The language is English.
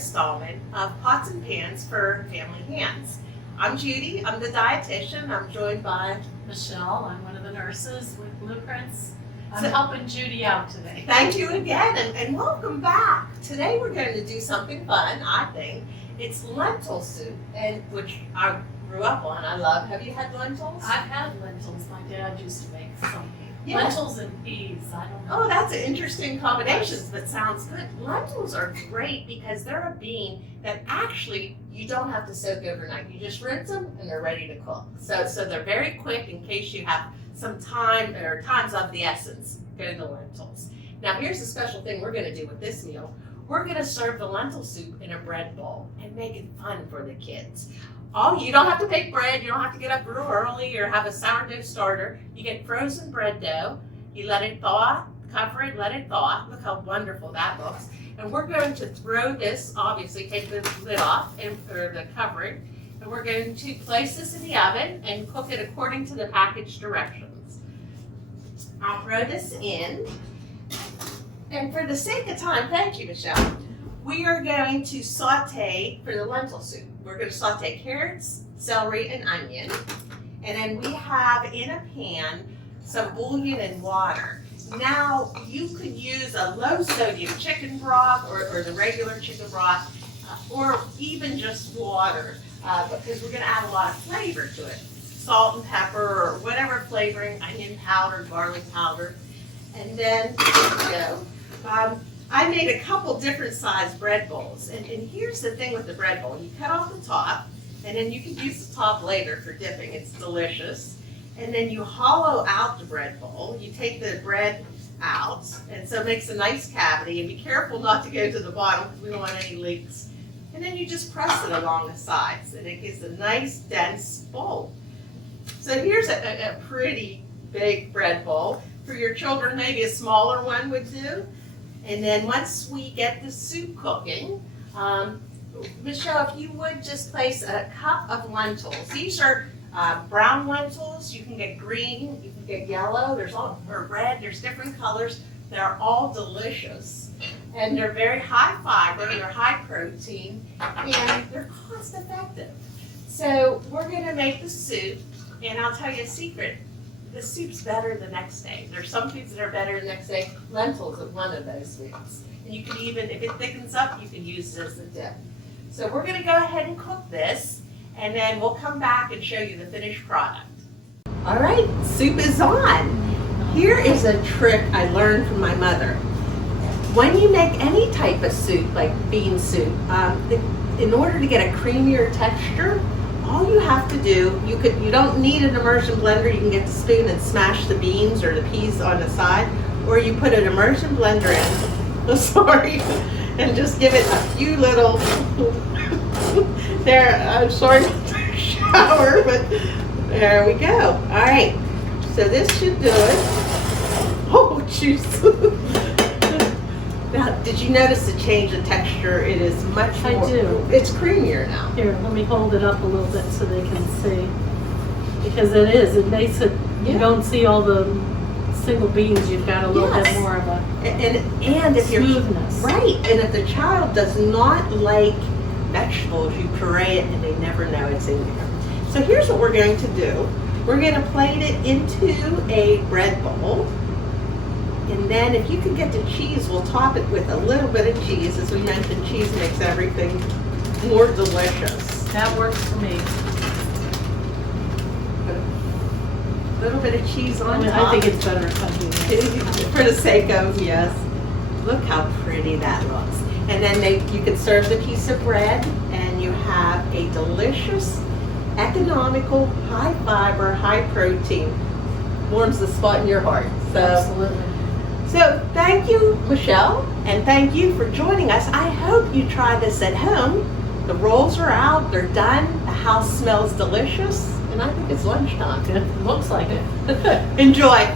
installment of Pots and Pans for Family Hands. I'm Judy, I'm the dietitian. I'm joined by Michelle. I'm one of the nurses with Blueprints. I'm helping Judy out today. Thank you again and welcome back. Today we're going to do something fun, I think. It's lentil soup, and which I grew up on. I love. Have you had lentils? I've had lentils. My dad used to make some. Yeah. Lentils and peas. I don't know. Oh, that's an interesting combination, but sounds good. Lentils are great because they're a bean that actually you don't have to soak overnight. You just rinse them and they're ready to cook. So they're very quick in case you have some time or time's of the essence. Go to lentils. Now here's the special thing we're going to do with this meal. We're going to serve the lentil soup in a bread bowl and make it fun for the kids. You don't have to bake bread, you don't have to get up real early or have a sourdough starter. You get frozen bread dough, you let it thaw, cover it, let it thaw. Look how wonderful that looks. And we're going to throw this, obviously take the lid off or the covering, and we're going to place this in the oven and cook it according to the package directions. I'll throw this in, and for the sake of time, thank you, Michelle, we are going to saute for the lentil soup. We're going to saute carrots, celery, and onion. And then we have in a pan some bouillon and water. Now, you could use a low sodium chicken broth or the regular chicken broth, or even just water, because we're going to add a lot of flavor to it. Salt and pepper or whatever flavoring, onion powder, garlic powder. And then, here we go. I made a couple different size bread bowls, and here's the thing with the bread bowl. You cut off the top, and then you can use the top later for dipping. It's delicious. And then you hollow out the bread bowl. You take the bread out, and so it makes a nice cavity, and be careful not to go to the bottom because we don't want any leaks. And then you just press it along the sides, and it gives a nice, dense bowl. So here's a pretty big bread bowl. For your children, maybe a smaller one would do. And then once we get the soup cooking, Michelle, if you would just place a cup of lentils. These are brown lentils. You can get green, you can get yellow, or red, there's different colors. They're all delicious. And they're very high fiber, they're high protein, and they're cost effective. So we're gonna make the soup, and I'll tell you a secret. The soup's better the next day. There's some foods that are better the next day. Lentils are one of those foods. And you can even, if it thickens up, you can use it as a dip. So we're gonna go ahead and cook this, and then we'll come back and show you the finished product. All right, soup is on. Here is a trick I learned from my mother. When you make any type of soup, like bean soup, in order to get a creamier texture, all you have to do, you don't need an immersion blender. You can get the spoon and smash the beans or the peas on the side, or you put an immersion blender in, and just give it a few little, I'm sorry about the shower, but there we go. All right, so this should do it. Oh, jeez. Now, did you notice the change in texture? It is much more. I do. It's creamier now. Here, let me hold it up a little bit so they can see. Because it makes it, you don't see all the single beans. You've got a little bit more of a and if smoothness. Right, and if the child does not like vegetables, you puree it and they never know it's in there. So here's what we're going to do. We're going to plate it into a bread bowl. And then if you can get the cheese, we'll top it with a little bit of cheese. As we mentioned, cheese makes everything more delicious. That works for me. Put a little bit of cheese on top. I think it's better if I do that. For the sake of, yes. Look how pretty that looks. And then you can serve the piece of bread, and you have a delicious, economical, high fiber, high protein. Warms the spot in your heart. So, absolutely. So thank you, Michelle, and thank you for joining us. I hope you try this at home. The rolls are out, they're done, the house smells delicious, and I think it's lunchtime. It looks like it. Enjoy.